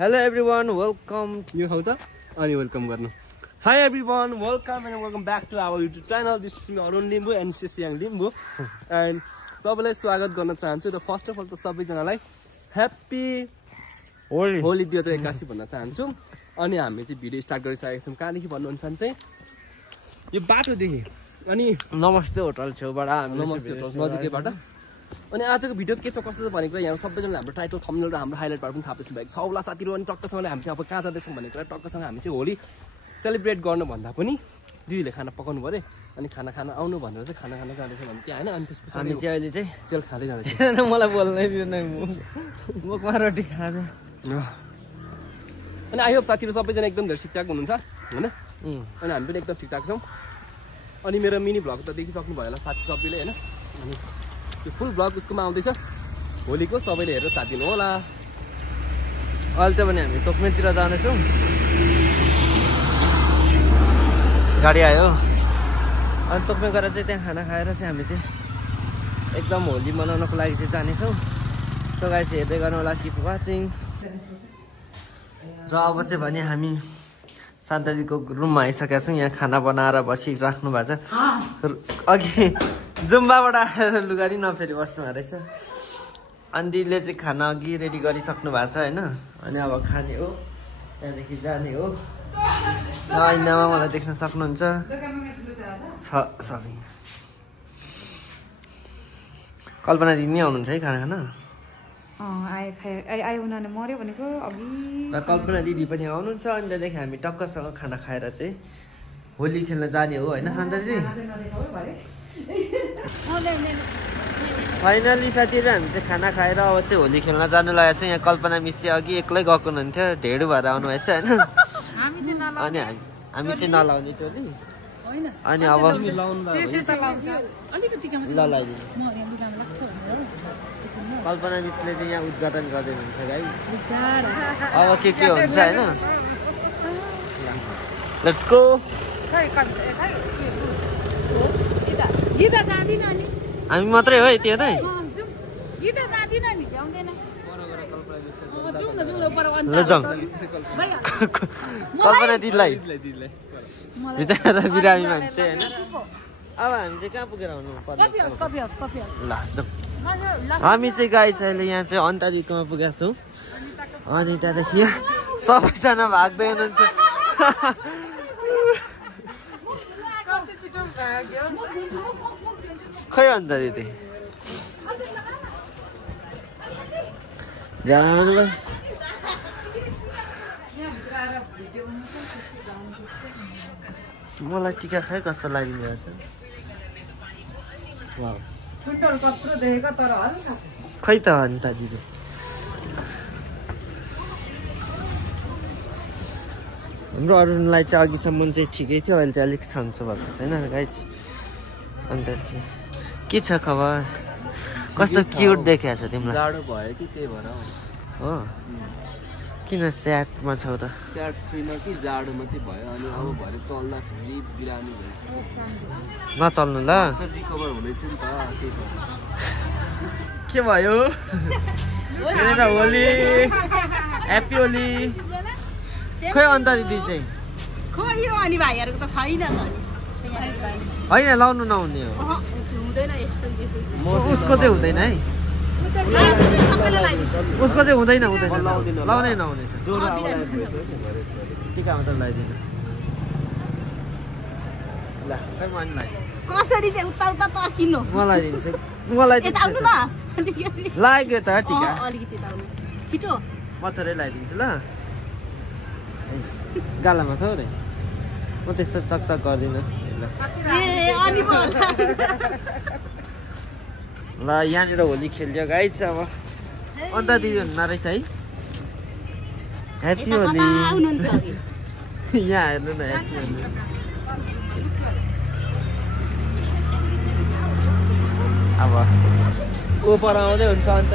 Hello everyone, welcome. You how ta? Ani welcome garnu. Hi everyone, welcome back to our YouTube channel. This is me Arun Limbu and Sisiang Limbu. And सबैलाई स्वागत गर्न चाहन्छु र first of all त सबैजनालाई happy Holi 2081 भन्न चाहन्छु। अनि हामी चाहिँ भिडियो स्टार्ट गरिसकेका छौं। कहाँदेखि भन्नुहुन्छ भने चाहिँ यो बाटोदेखि अनि नमस्ते होटल छेउबाट हामी नमस्ते होटल नजिकैबाट। अनि आजको भिडियो के छ कस्तो छ भनेको यहाँ सबैजनाले हाम्रो टाइटल थम्बनेल र हाम्रो हाइलाइटबाट पनि थाहा पाउनु भएको छ। होला साथीहरु अनि टक्कसँगले हामी चाहिँ अब कहाँ जाँदैछौँ भनेको टक्कसँग हामी चाहिँ होली सेलिब्रेट गर्न भन्दा पनि दिदीले खाना पकाउनु पर्यो अनि खाना खान आउनु भनेर चाहिँ खाना खान जाँदैछ भने त्यहाँ हैन। अनि त्यसपछि हामी चाहिँ अहिले चाहिँ सेल खाँदै जाँदैछ। मलाई बोल्नै दिदैन मुखमा रोटी खाँदै। अनि आई होप साथीहरु सबैजना एकदम धेरै ठिकठाक हुनुहुन्छ हैन। अनि हामी पनि एकदम ठिकठाक छौँ। अनि मेरो मिनी भ्लग त देखिसक्नु भयो होला साथी सबैले हैन। अनि यो फुल भ्लग उसकोमा आउँदैछ होलीको, सबैले हेरेर साथ दिनु होला। अहिले चाहिँ भने हामी तोक्मेतिर जाँदैछौँ। गाडी आयो अनि तोक्मे गएर चाहिँ त्यहाँ खाना खाएर चाहिँ हामी चाहिँ एकदम होली मनाउनको लागि चाहिँ जानेछौँ। सो गाइस हेर्दै गर्नु होला, किप वाचिङ। र अब चाहिँ भने हामी शान्ताजीको रुममा आइसकेका छौँ। यहाँ खाना बनाएर बसिराख्नु भएको छ। अघि जुम्बाबाट आएर लुगारी नफेरि बस्नु भएको रहेछ। अनि दिदीले चाहिँ खाना अघि रेडी गरिसक्नु भएको छ होइन। अनि अब खाने हो, त्यहाँदेखि जाने हो। ऐनामा मलाई देख्न सक्नुहुन्छ सबै। कल्पना दिदी नै आउनुहुन्छ है खाना खान। मर्यो भनेको अघि र कल्पना दिदी पनि आउनुहुन्छ। अनि त्यहाँदेखि हामी टक्कसँग खाना खाएर चाहिँ होली खेल्न जाने हो होइन शान्ता दिदी। फाइनली साथीहरू हामी चाहिँ खाना खाएर अब चाहिँ होली खेल्न जानु लागेको छौँ। यहाँ कल्पना मिस चाहिँ अघि एक्लै गएको हुनुहुन्थ्यो, ढेडु भएर आउनु भएछ होइन। अनि हामी चाहिँ नलाउने टोली। अनि अब कल्पना मिसले चाहिँ यहाँ उद्घाटन गर्दै हुनुहुन्छ गाइस। अब के हुन्छ होइन। Let's go. हामी मात्रै हो यति यतै। ल जाउँ कल्पना दिदीलाई। बिचरा बिरामी मान्छे होइन। अब हामी चाहिँ कहाँ पुगेर आउनु पर्ने? ल जाउँ। हामी चाहिँ गाइस अहिले यहाँ चाहिँ अन्ता दिदीकोमा पुगेका छौँ। अनि त्यहाँदेखि सबैजना भाग्दै हुनुहुन्छ। खै अन्त दिदी जानु भाइ। मलाई टिका खाए कस्तो लागिरहेको छ। खै त अन्त दिदी हाम्रो अरूलाई चाहिँ अघिसम्म चाहिँ ठिकै थियो, अहिले चाहिँ अलिक सन्चो भएको छैन गाइस। अन्तदेखि के छ खबर? कस्तो क्युट देखेको छ तिमीलाई? जाडो भयो कि त्यही भएर हो। किन स्याडमा छौ त? स्याड छुइनँ कि जाडो मात्रै भयो। अनि अब भरे चल्दाखेरि बिरामी भएछ। नचल्नु ल। रिकभर हुनेछु नि त। के भयो? होली ह्याप्पी होली। खै अन्त दिदी चाहिँ खोयो अनि भाइहरुको त छैन त नि। होइन लाउनु नहुने हो। हुँदैन यस्तो। उसको चाहिँ हुँदैन है। उसको चाहिँ हुँदैन लाउनै नहुने छ। टिका मात्र लगाइदिनु ल। खै म नि लगाइदिन्छु। कसरी चाहिँ उता उता तर्किनु? म लगाइदिन्छु। मलाई लाग्यो त टिका अलिकति ताउनु छिटो। म थोरै लगाइदिन्छु ल। गालामा छ रे। म त्यस्तो चकचक गर्दिनँ ल। यहाँनिर होली खेल्यो गाइस। अब अन्त दिदी हुन्न रहेछ है। ह्याप्पी होली। यहाँ हेर्नु न ह्याप्पी होली। अब ओपर आउँदै हुन्छ। अन्त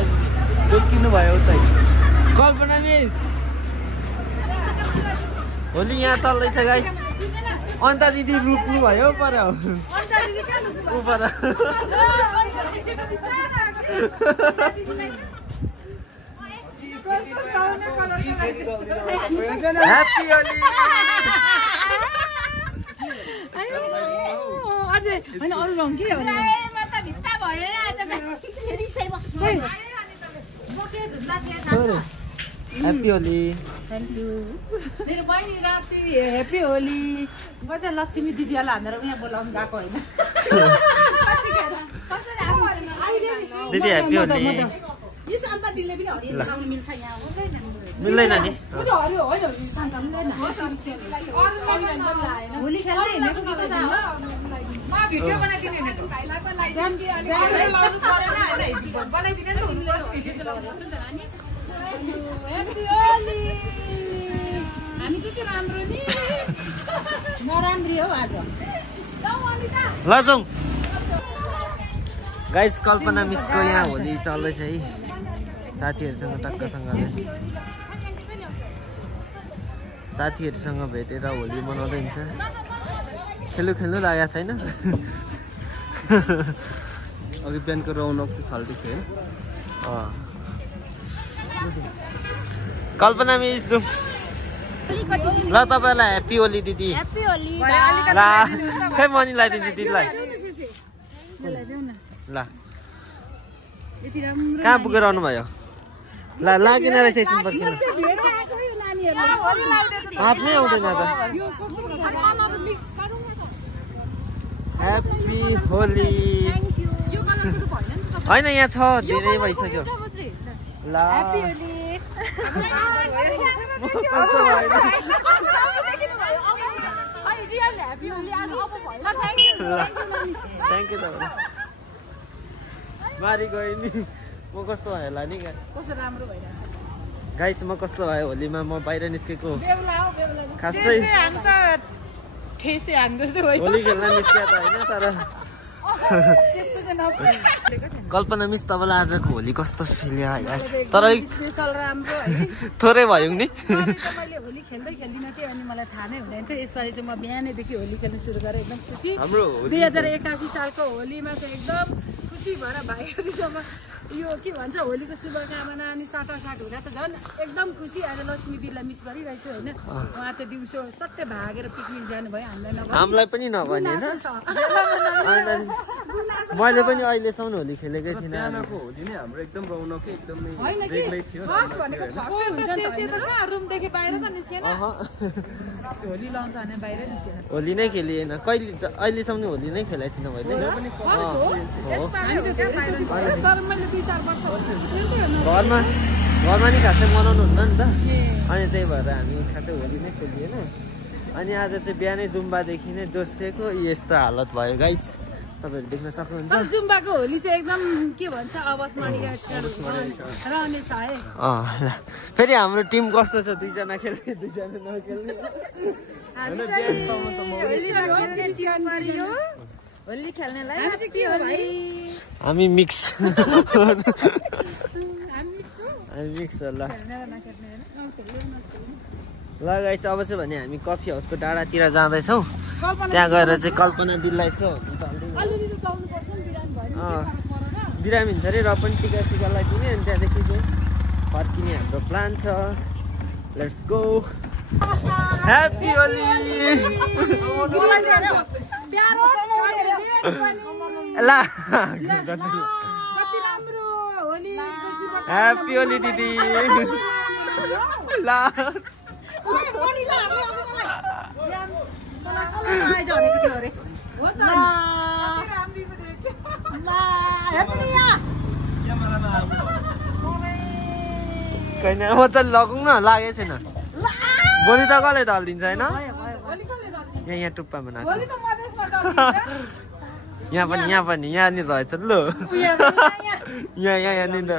जोकिनु भयो उतै। कल्पना मिस होली यहाँ चल्दैछ गाइस। अन्त दिदी रुक्नु भयो पर ऊपर ह्याप्पी होली अझै हैन अरु रङ के हो म त भित्ता भए आज ह्याप्पी होली थ्यांक यू मेरो बहिनी राति ह्याप्पी होली बजा लक्ष्मी दिदीलाई हानेर यहाँ बोलाउनु गएको हैन दिदी ह्याप्पी होली यो शान्ता दिले पनि हरियो लगाउन मिल्छ यहाँ मिल्दैन नि हरियो होइन शान्ता मिल्दैन होली खेल्दै हिँडेको कि त म भिडियो बनाइदिने नि बनाइदिने नि भिडियो चलाउनु नि ह्याप्पी होली हामी के राम्रो नि नराम्री हो आज ल जाउँ गाइस कल्पना मिसको यहाँ होली चल्दैछ है साथीहरूसँग टक्कसँगले साथीहरूसँग भेटेर होली मनाउँदै हुन्छ खेल्नु लागेको छैन अघि बिहानको रौनक चाहिँ फाल्टो थियो कल्पना मिस जाउँ ल तपाईँलाई ह्याप्पी होली दिदी ल खै मनी लगाइदिन्छु दिदीलाई ल कहाँ पुगेर आउनुभयो ल लागिन रहेछ एकछिन पर्खिनु आफ्नै आउँदैन त ह्याप्पी होली होइन यहाँ छ धेरै भइसक्यो ल थ्याङ्क यू तपाईँ मारी गयो नि म कस्तो भयो होला नि गाइस म कस्तो भयो होलीमा म बाहिर निस्केको खासै होली खेल्न निस्किया त होइन तर कल्पना मिस तपाईँलाई आजको होली कस्तो फिल तर थोरै भयो नि मैले होली खेल्दै खेल्दिनँ थिएँ अनि मलाई थाहा नै हुँदैन थियो यसपालि चाहिँ म बिहानैदेखि होली खेल्न सुरु गरेँ एकदम खुसी 2081 सालको होलीमा चाहिँ एकदम खुसी भएर भाइहरूसँग यो के भन्छ होलीको शुभकामना अनि साटासाट हुँदा त झन् एकदम खुसी आज लक्ष्मी दिदीलाई मिस गरिरहेको छु होइन उहाँ चाहिँ दिउँसो सट्टै भागेर पिकनिक जानुभयो हामीलाई पनि नभने मैले पनि अहिलेसम्म होली खेलेकै थिइनँ होली नै हाम्रो एकदम रौनकै एकदमै रुमदेखि बाहिर त निस्केन होली लाउँछ भने बाहिर निस्केन होली नै खेलिएन कहिले अहिलेसम्म होली नै खेलाएको थिइनँ मैले घरमा नि खासै मनाउनु हुन्न नि त अनि त्यही भएर हामी खासै होली नै खेलिएन अनि आज चाहिँ बिहानै जुम्बादेखि नै जोसिएको यस्तो हालत भयो गाइस तपाईँहरू देख्न सक्नुहुन्छ जुम्बाको होली चाहिँ एकदम के भन्छ रहनेछ है फेरि हाम्रो टिम कस्तो छ दुईजना खेल्ने दुईजना नखेल्ने होली खेल्नेलाई हामी मिक्स होला ल गाइस अब चाहिँ भने हामी कफी हाउसको डाँडातिर जाँदैछौँ त्यहाँ गएर चाहिँ कल्पना दिदीलाई यसो बिरामी हुन्छ अरे र पनि टिका सिका लगाइदिने अनि त्यहाँदेखि चाहिँ फर्किने हाम्रो प्लान छ लेट्स गो ह्याप्पी होली ल ह्याप्पी होली दिदी ल म चाहिँ लगाउँ न लागेको छैन भोलि त कसले ढलिदिन्छ होइन यहाँ टुप्पामा नाच्नु यहाँ पनि यहाँनिर रहेछ ल यहाँनिर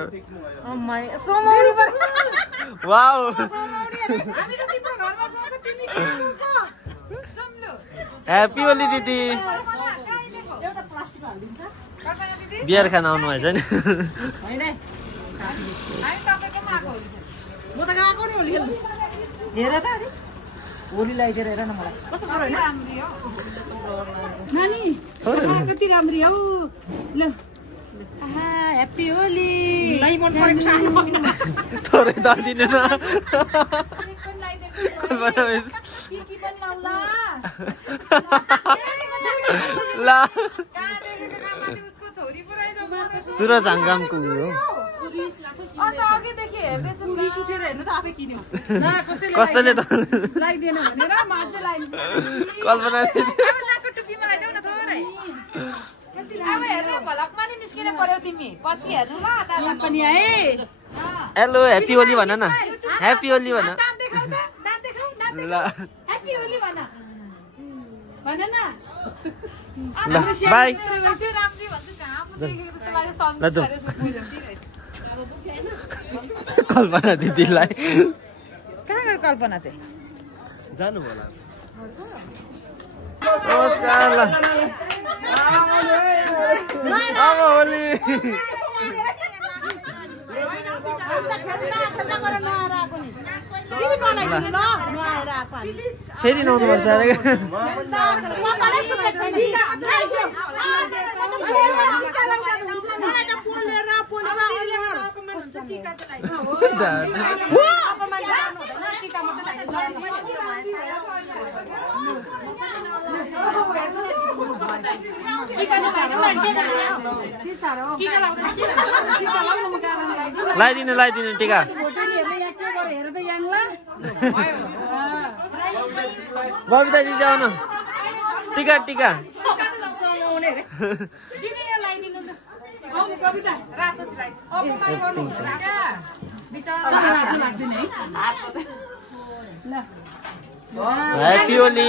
वाउ ह्याप्पी होली दिदी बियर खान आउनु भएछ नि होली लगाइदिएर हेर न मलाई कस्तो गरौ नानी कति राम्री हौ ल ह्याप्पी होली लै मन परेको सानो थोरै दर्दिने न कल्पना मिस के पनि लाउला ल सुरज हङ्गामको उयो कसैले त लाइदिएन भनेर म अझै लाइदिन्छु कल्पना टुप्पीमा लाइदेऊ न थोरै अब हेर्नु भलकमा नि निस्किने पर्यो तिमी पछि हेर्नु ल म पनि आए हेलो ह्याप्पी होली भन न ह्याप्पी होली भन दाँत देखाउ त दाँत देखाउ दाँत ल ह्याप्पी होली भन भन न ल बाई रामजी भन्छु कहाँ देखेको जस्तो लाग्यो ल जाऊ कल्पना दिदीलाई कहाँ गयो कल्पना चाहिँ जानु होला नमस्कार ल अब होली फेरि नुहाउनुपर्छ अरे लगाइदिनु टिका बबिता दिदी आउनु टिका टिका ह्याप्पी होली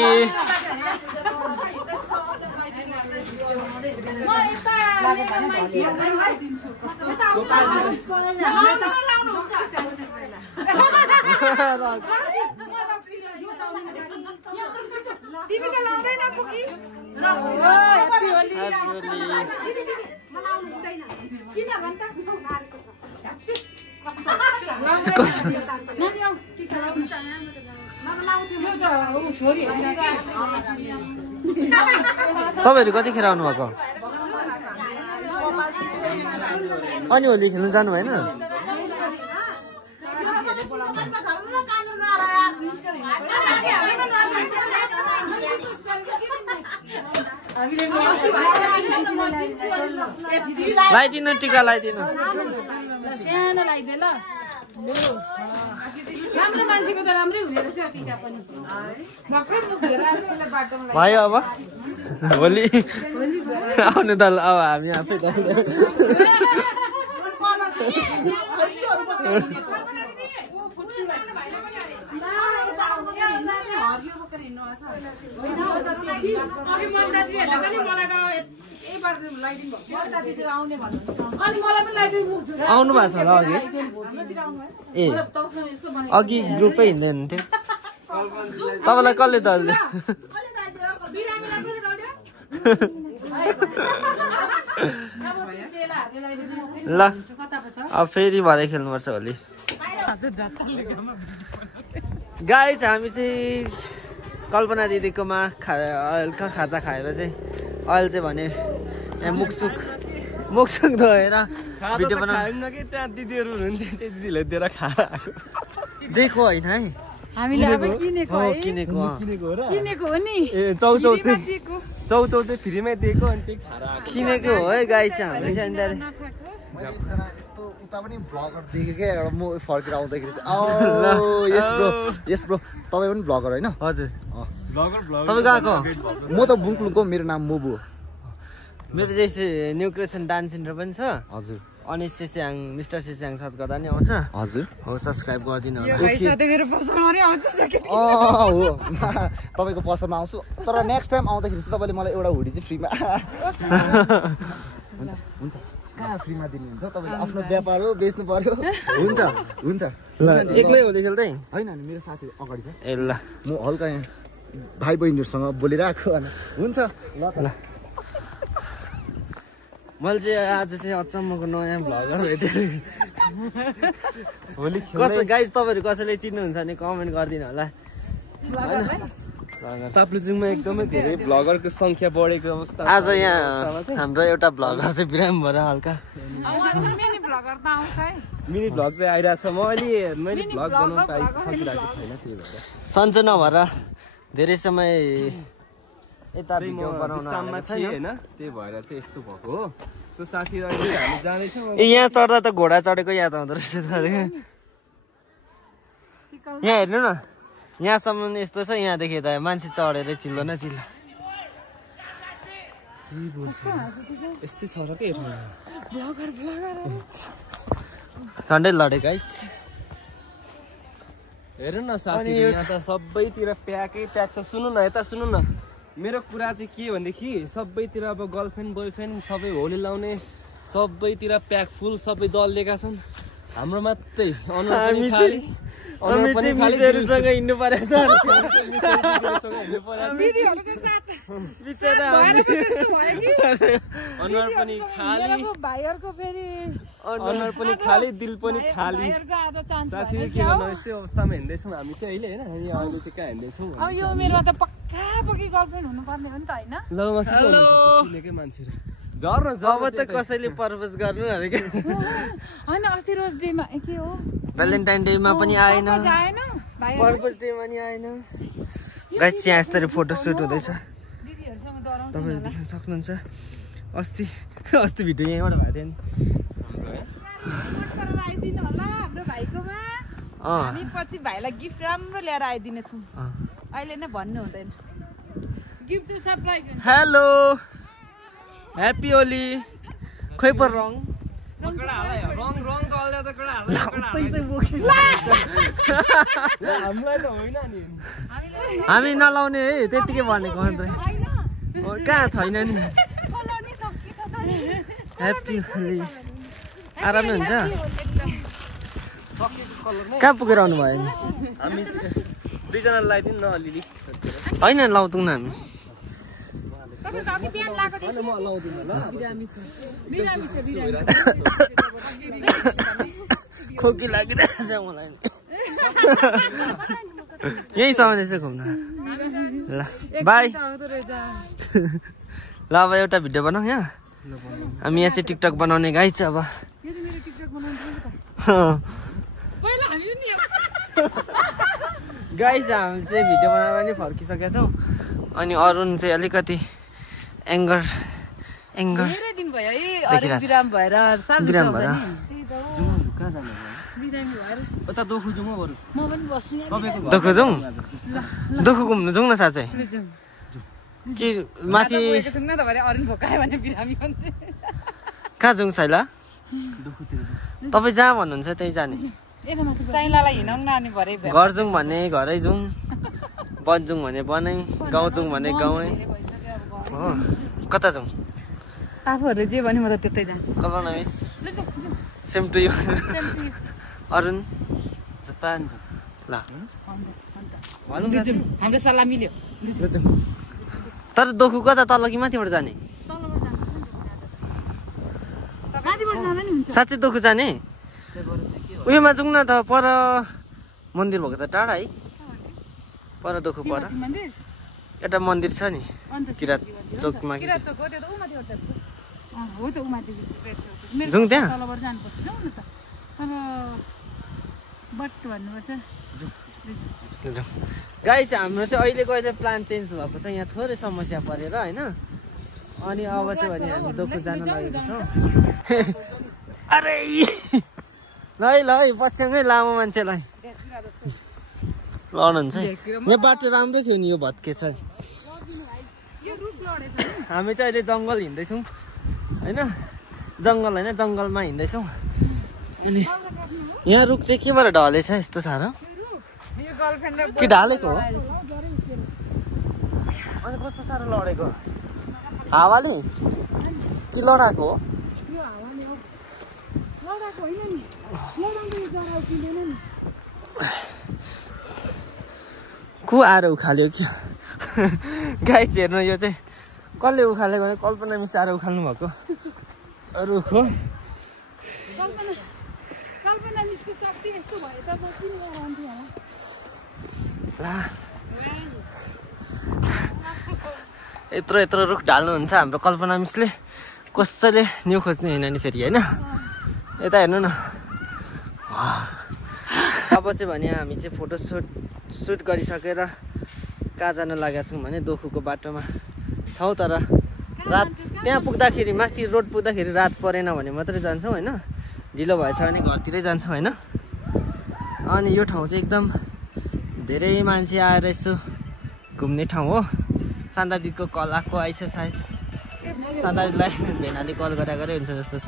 तिमीले लाउँदैन पुकी तपाईँहरू कतिखेर आउनु भएको अनि होली खेल्नु जानु भएन लगाइदिनु टिका लगाइदिनु सानो लगाइदे ल राम्रो मान्छेको त राम्रै हुने रहेछ टिका पनि भर्खर मुख धोएर आएको यसलाई बाटोमा भयो अब होली आउनु त अब हामी आफै त आउनु भएको छ ल अघि ए अघि ग्रुपै हिँड्दै हुन्थ्यो तपाईँलाई कसले दल्यो ल अब फेरि भरे खेल्नुपर्छ होली गाइज हामी चाहिँ कल्पना दिदीकोमा हल्का खाजा खाएर चाहिँ अहिले चाहिँ भने यहाँ मुखसुक धोएर भिडियो बनाउनु कि त्यहाँ दिदीहरू हुनुहुन्थ्यो त्यो दिदीले दिएर खाएर आएको दिएको होइन है हामीले अब किनेको हो है किनेको किनेको हो नि ए चौचौ चाहिँ फ्रीमै दिएको अनि त्यही खाएर आएको किनेको हो है गाई चाहिँ हामीले चाहिँ यस्तो उता पनि भ्लगर देखेँ क्या एउटा म फर्केर आउँदाखेरि यस ब्रो तपाईँ पनि भ्लगर होइन हजुर तपाईँ कहाँको म त बुङकुलुङको मेरो नाम मोबु हो मेरो चाहिँ न्यू क्रिएसन डान्स सेन्टर पनि छ हजुर अनि सेस्याङ मिस्टर सेस्याङ सर्च गर्दा नि आउँछ हजुर हो सब्सक्राइब गरिदिनु होला हो तपाईँको पसलमा आउँछु तर नेक्स्ट टाइम आउँदाखेरि चाहिँ तपाईँले मलाई एउटा हुडी चाहिँ फ्रीमा हुन्छ हुन्छ कहाँ फ्रीमा दिनुहुन्छ तपाईँले आफ्नो व्यापार हो बेच्नु पर्यो हुन्छ हुन्छ एक्लै होली खेल्दै होइन मेरो साथी अगाडि छ ए ल म हल्का यहाँ भाइ बहिनीहरूसँग बोलिरहेको हुन्छ ल ल मैले चाहिँ आज चाहिँ अचम्मको नयाँ भ्लगर भेटेँ होली गाइज तपाईँहरू कसैले चिन्नुहुन्छ भने कमेन्ट गरिदिनु होला ताप्लेजुङमा एकदमै धेरै भ्लगरको संख्या बढेको अवस्था आज यहाँ हाम्रो एउटा भ्लगर चाहिँ बिराम भएर हल्का मिनी भ्लगर त आउँछ है मिनी भ्लग चाहिँ आइरहेछ मैले भ्लग बनाउन सकिरहेको छैन त्यही भएर सन्चो नभएर धेरै समय यता भिडियो बनाउन विश्राममा थिएँ होइन त्यही भएर चाहिँ यस्तो भएको हो सो साथीहरू अहिले हामी जाँदैछौँ यहाँ चढ्दा त घोडा चढेको याद आउँदो रहेछ त अरे यहाँ हेर्नु न यहाँसम्म यस्तो छ यहाँदेखि यता मान्छे चढेर चिल्लो न चिल्लो यस्तै छ र के ठन्डै लडेको है हेर्नु न साथी यहाँ त सबैतिर प्याकै प्याक छ सुन्नु न यता सुन्नु न मेरो कुरा चाहिँ के भनेदेखि सबैतिर अब गर्लफ्रेन्ड बोयफ्रेन्ड सबै होली लाउने सबैतिर प्याक फुल सबै दल लिएका छन् हाम्रो मात्रै मित्रहरूसँग हिँड्नु परेको छ अनुहार पनि खाली अनुहार पनि खाली दिल पनि खाली साथीले के गर्नु यस्तै अवस्थामा हिँड्दैछौँ हामी चाहिँ अहिले होइन हामी अहिले चाहिँ कहाँ हिँड्दैछौँ अब यो उमेरमा त पक्का पक्की गर्लफ्रेन्ड हुनुपर्ने हो नि त होइन ल मान्छेहरू झर्न अब त कसैले प्रपोज गर्नु अरे के होइन अस्ति रोज डेमा के हो भ्यालेन्टाइन डेमा पनि आएन प्रपोज डेमा नि आएन गाइस यहाँ यसरी फोटो सुट हुँदैछ दिदीहरुसँग डराउँछ तपाईहरु देख्न सक्नुहुन्छ अस्ति भिडियो यहाँबाट भएको थियो नि आइदिनु होला हाम्रो भाइकोमा हामी पछि भाइलाई गिफ्ट राम्रो ल्याएर आइदिने छौँ अहिले नै भन्नु हुँदैन गिफ्ट चाहिँ सरप्राइज हुन्छ हेलो ह्यापी होली खोइ पर रङ हामी नलाउने है त्यतिकै भनेको अन्त कहाँ छैन नि ह्याप्पी होली आरामै हुन्छ कहाँ पुगेर आउनु भयो नि हामी दुईजना लगाइदिनु न अलिअलि होइन लाउँदैनौँ न हामी खोकी लागिरहेछ मलाई यही समाउँदैछ घुम्न ल बाई ल अब एउटा भिडियो बनाऊ यहाँ हामी यहाँ चाहिँ टिकटक बनाउने गाई छ अब गाई छ हामी चाहिँ भिडियो बनाएर नि फर्किसकेका छौँ अनि अरुण चाहिँ अलिकति एङ्गर धेरै दिन भयो है बिराम भएर बिराम भएर उता दोखु जाउँ बरु म पनि बस्छु दोखु जाउँ दोखु घुम्नु जाउँ न साँच्चै कि माथि कहाँ जाउँ साइला तपाईँ जहाँ भन्नुहुन्छ त्यही जाने घर जाउँ भने घरै जाउँ वन जाउँ भने वनै गाउँ जाउँ भने गाउँै हो कता जाउँ आफूहरूले जे भन्यो म त त्यतै जान्छु Kalpana miss same to you Arun जता ल हाम्रो सल्लाह मिल्यो तर दोखु कता तल कि माथिबाट जाने साँच्चै दोखु जाने उयोमा जाउँ न त पर मन्दिर भएको त टाढा है पर दोखु पर एउटा मन्दिर छ नि किरात चोकमा जाउँ त्यहाँ गाई चाहिँ हाम्रो चाहिँ अहिलेको अहिले प्लान चेन्ज भएको छ यहाँ थोरै समस्या परेर होइन अनि अब चाहिँ भने हामी दोखु जान लागेको छौँ अरे ल है पछ्याउँदै लामो मान्छेलाई लड्नुहुन्छ है यहाँ बाटो राम्रै थियो नि यो भत्के छ हामी चाहिँ अहिले जङ्गल हिँड्दैछौँ होइन जङ्गल होइन जङ्गलमा हिँड्दैछौँ अनि यहाँ रुख चाहिँ केबाट ढलेछ यस्तो साह्रो कि ढालेको हो अनि कस्तो साह्रो लडेको हावाले कि लडाएको हो को आएर उखाल्यो क्या गाई हेर्नु यो चाहिँ कसले उखालेको भने कल्पना मिस आएर उखाल्नु भएको रुख हो यत्रो यत्रो रुख ढाल्नुहुन्छ हाम्रो कल्पना मिसले। कसैले न्यु खोज्ने होइन नि फेरि होइन। यता हेर्नु न। अब चाहिँ भने हामी चाहिँ फोटो सुट गरिसकेर कहाँ जान लागेका छौँ भने दोखुको बाटोमा छौँ। तर रात त्यहाँ पुग्दाखेरि माथि रोड पुग्दाखेरि रात परेन भने मात्रै जान्छौँ होइन। ढिलो भएछ भने घरतिरै जान्छौँ होइन। अनि यो ठाउँ चाहिँ एकदम धेरै मान्छे आएर यसो घुम्ने ठाउँ हो। शान्ता दिदीको कल आएको आइछ सायद। शान्ता दिदीलाई भेनाले कल गरेकै हुन्छ जस्तो छ।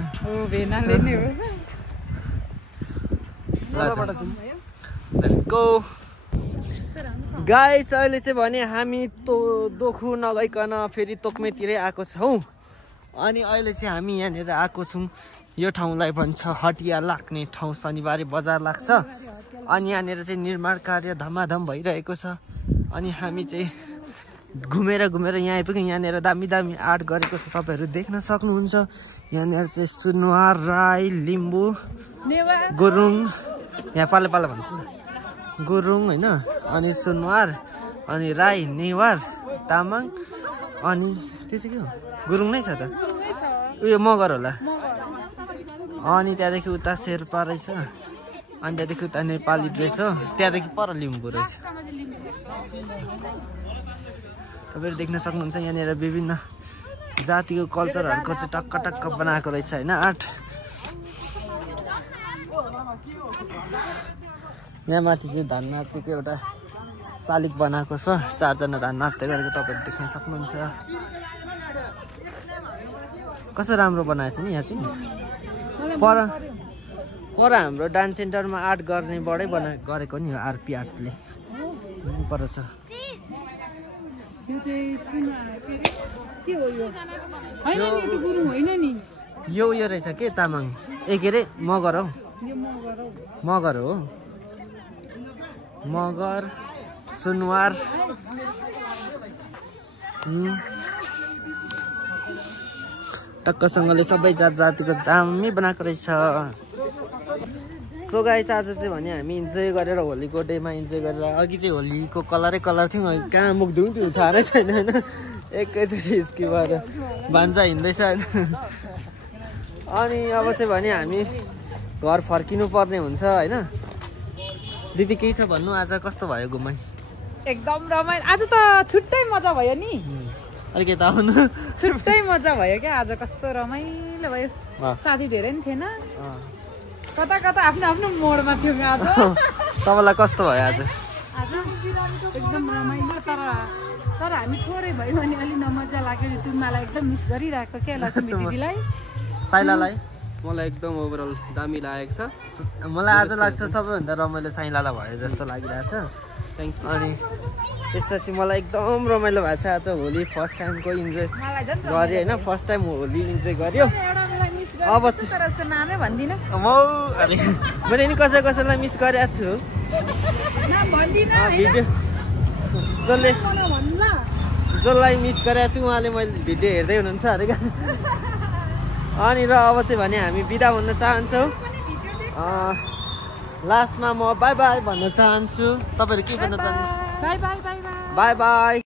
Let's go guys. अहिले चाहिँ भने हामी दोखु नगइकन फेरि तोक्मेतिरै आएको छौँ। अनि अहिले चाहिँ हामी यहाँनिर आएको छौँ। यो ठाउँलाई भन्छ हटिया लाग्ने ठाउँ। शनिबारे बजार लाग्छ। अनि यहाँनिर चाहिँ निर्माण कार्य धमाधम भइरहेको छ। अनि हामी चाहिँ घुमेर यहाँ आइपुग्यौँ। यहाँनिर दामी दामी आर्ट गरेको छ, तपाईँहरू देख्न सक्नुहुन्छ। यहाँनिर चाहिँ सुनवार, राई, लिम्बू, गुरुङ, यहाँ पालो भन्छु न, गुरुङ होइन, अनि सुनवार, अनि राई, नेवार, तामाङ, अनि त्यो चाहिँ के हो गुरुङ नै छ त, उयो मगर होला। अनि त्यहाँदेखि उता शेर्पा रहेछ। अनि त्यहाँदेखि उता नेपाली ड्रेस हो। त्यहाँदेखि पर लिम्बू रहेछ। तपाईँहरू देख्न सक्नुहुन्छ यहाँनिर विभिन्न जातिको कल्चरहरूको चाहिँ टक्क टक्क बनाएको रहेछ होइन आर्ट। यहाँ माथि चाहिँ धान नाचेको एउटा शालिग बनाएको छ। 4 जना धान नाच्दै गरेको तपाईँहरू देख्न सक्नुहुन्छ। कस्तो राम्रो बनाएछ नि यहाँ चाहिँ। पर हाम्रो डान्स सेन्टरमा आर्ट गर्नेबाटै गरेको नि हो आरपी आर्टले। पर छ यो उयो रहेछ के तामाङ के अरे मगर हौ। मगर हो, मगर, सुनवार। टक्कसँगले सबै जातिको दामी बनाएको रहेछ। सो गाइस आज चाहिँ भने हामी इन्जोय गरेर होलीको डेमा इन्जोय गरेर अघि चाहिँ होलीको कलरै कलर थियो। कहाँ मुख धुन्थ्यो थाहा छैन होइन। एकैचोटि स्किपर भान्जा हिँड्दैछ होइन। अनि अब चाहिँ भने हामी घर फर्किनु पर्ने हुन्छ होइन। दिदी केही छ भन्नु? आज कस्तो भयो घुमाइ? एकदम रमाइलो। आज त छुट्टै मजा भयो नि। अलिक यता आउनु। छुट्टै मजा भयो क्या आज। कस्तो रमाइलो भयो। साथी धेरै नि थिएन। कता कता आफ्नो आफ्नो मोडमा थियो आज। तपाईँलाई कस्तो भयो आज? एकदम रमाइलो। तर हामी थोरै भयो भने अलि नमजा लाग्यो। तुम्मालाई एकदम मिस गरिरहेको क्या लक्ष्मी दिदीलाई। साइलालाई मलाई एकदम ओभरअल दामी लागेको छ। मलाई आज लाग्छ सबैभन्दा रमाइलो साइलालाई भयो जस्तो लागिरहेछ। Thank you. अनि त्यसपछि मलाई एकदम रमाइलो भएको छ। आज होली फर्स्ट टाइमको इन्जोय गरेँ होइन। फर्स्ट टाइम होली इन्जोय गर्यो। अब नामै भन्दिनँ अरे मैले नि कसैलाई मिस गरेको छु। भिडियो जसलाई मिस गरेको छु उहाँले मैले भिडियो हेर्दै हुनुहुन्छ अरे क्या। अनि र अब चाहिँ भने हामी बिदा भन्न चाहन्छौँ। लास्टमा म बाई बाई भन्न चाहन्छु। तपाईँहरू के भन्न चाहनुहुन्छ? By by by by by.